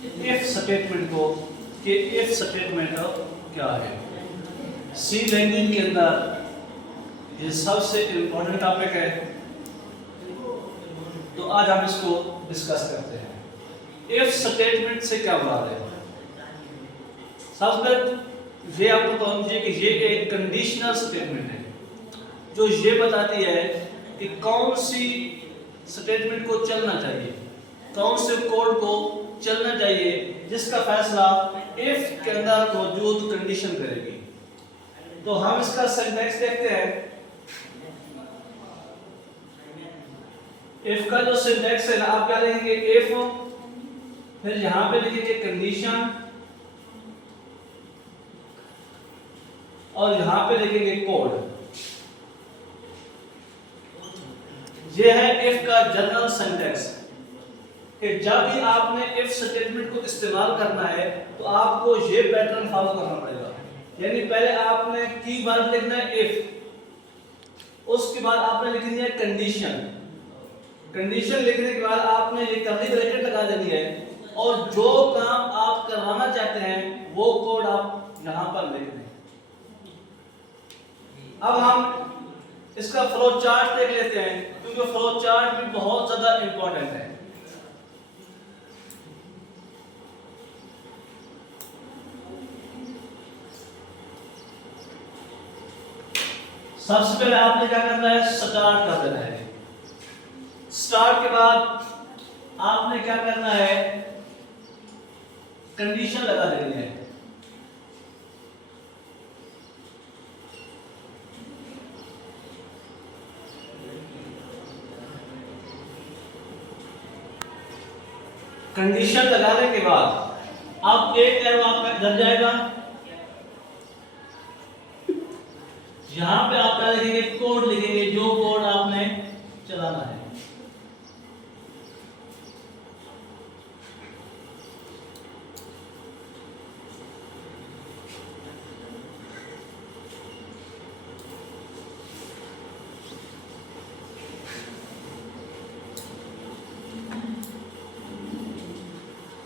If statement को कि if statement क्या है। सी लैंग्वेज के अंदर ये सबसे इम्पोर्टेंट टॉपिक है, तो आज हम इसको डिस्कस करते हैं। इफ स्टेटमेंट से क्या मुराद है? सबसे पहले ये आपको समझिए कि ये एक कंडीशनल स्टेटमेंट है जो ये बताती है कि कौन सी स्टेटमेंट को चलना चाहिए, कौन से कोड को चलना चाहिए, जिसका फैसला इफ के अंदर मौजूद कंडीशन करेगी। तो हम इसका सिंटैक्स देखते हैं। इफ का जो सिंटैक्स है ना, आप क्या लिखेंगे? इफ, फिर यहां पे लिखेंगे कंडीशन और यहां पे लिखेंगे कोड। ये है इफ का जनरल सिंटैक्स कि जब भी आपने इफ स्टेटमेंट को इस्तेमाल करना है तो आपको ये पैटर्न फॉलो करना पड़ेगा। यानी पहले आपने कीवर्ड लिखना है इफ, उसके बाद आपने लिखनी है कंडीशन। कंडीशन लिखने के बाद आपने ये कर्ली ब्रैकेट लगा देनी है और जो काम आप करवाना चाहते हैं वो कोड आप यहां पर लिख दें। अब हम इसका फ्लो चार्ट देख लेते हैं, क्योंकि फ्लो चार्ट भी बहुत ज्यादा इंपॉर्टेंट है। सबसे पहले आपने क्या करना है? स्टार्ट कर देना है। स्टार्ट के बाद आपने क्या करना है? कंडीशन लगा देनी है। कंडीशन लगाने के बाद आप एक एरो आपका इधर जाएगा, यहां पे आप क्या लिखेंगे? कोड लिखेंगे, जो कोड आपने चलाना है।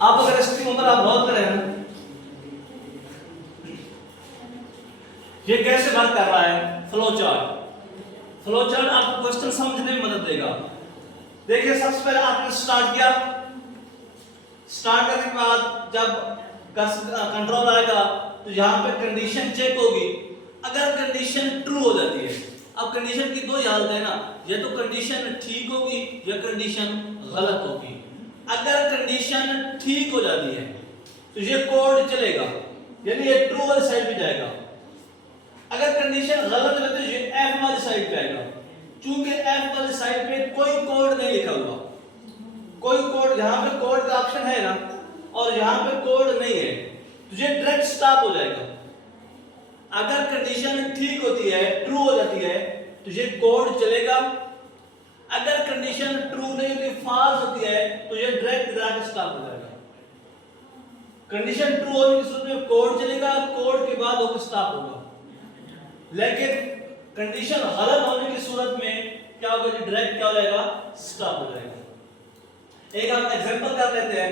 आप अगर इसके ऊपर आप गौर करें ये कैसे वर्क कर रहा है फ्लो चार्ट। फ्लो चार्ट आपको क्वेश्चन समझने में मदद देगा। देखिए सबसे पहले आपने स्टार्ट किया। स्टार्ट करने के बाद जब कंट्रोल आएगा तो यहाँ पे कंडीशन चेक होगी। अगर कंडीशन ट्रू हो जाती है, अब कंडीशन की दो ही हालत है ना, या तो कंडीशन ठीक होगी या कंडीशन गलत होगी। अगर कंडीशन ठीक हो जाती है तो ये कोड चलेगा, यानी ये ट्रू वाली साइड पे जाएगा। अगर कंडीशन गलत है तो ये एफ वाली साइड पे आएगा। चूंकि एफ वाली साइड पे कोई कोड नहीं लिखा हुआ, कोई कोड, यहाँ पे कोड का ऑप्शन है ना और यहाँ पे कोड नहीं है, तो ये डायरेक्ट स्टॉप हो जाएगा। अगर कंडीशन ठीक होती है, ट्रू हो जाती है, तो ये कोड चलेगा। अगर कंडीशन ट्रू नहीं होती, फॉल्स होती है, तो ये डायरेक्ट जाकर स्टॉप हो जाएगा। कंडीशन ट्रू होने की सूरत में कोड चलेगा, कोड के बाद वो स्टॉप होगा। लेकिन कंडीशन गलत होने की सूरत में क्या होगा? डायरेक्ट क्या हो जाएगा? स्टॉप हो जाएगा। एक हम एग्जांपल कर लेते हैं।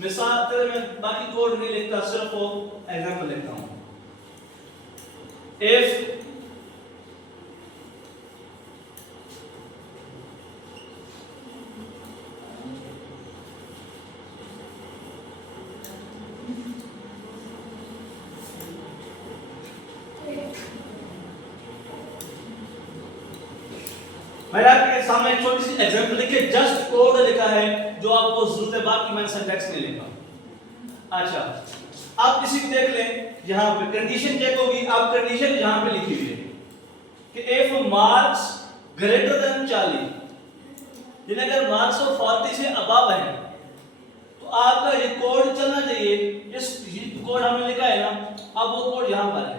मिसाल के लिए मैं बाकी कोड नहीं लिखता, सिर्फ वो एग्जांपल लिखता हूं। इफ मैंने आपके सामने एक छोटी सी एग्जांपल लिखी, जस्ट कोड लिखा है, जो आपको जरूरत है, बाकी मैंने सिंटैक्स नहीं लिखा। अच्छा, आप किसी को देख लें, यहाँ पे कंडीशन चेक होगी। आप कंडीशन यहाँ पे लिखी हुई है कि इफ मार्क्स ग्रेटर देन 40, यानी अगर मार्क्स 40 से अबव है तो आपका ये कोड चलना चाहिए। इस कोड हमने लिखा है ना, अब वो कोड यहाँ पर है,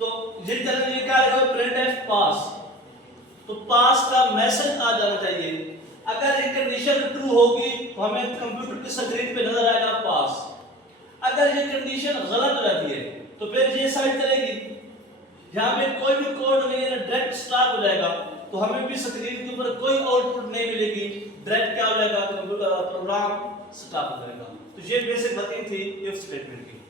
तो ये चलना चाहिए। क्या लिखा है? प्रिंट एफ पास, तो पास का मैसेज आ जाना चाहिए। अगर ये कंडीशन ट्रू होगी तो हमें कंप्यूटर की स्क्रीन पे नजर आएगा पास। अगर ये कंडीशन गलत हो जाती है तो फिर ये साइड चलेगी, यहाँ पे कोई भी कोड नहीं है, डायरेक्ट स्टॉप हो जाएगा। तो हमें भी स्क्रीन के ऊपर कोई आउटपुट नहीं मिलेगी, डायरेक्ट क्या हो जाएगा? प्रोग्राम स्टॉप हो जाएगा। तो ये बेसिक वर्किंग थी इफ स्टेटमेंट की।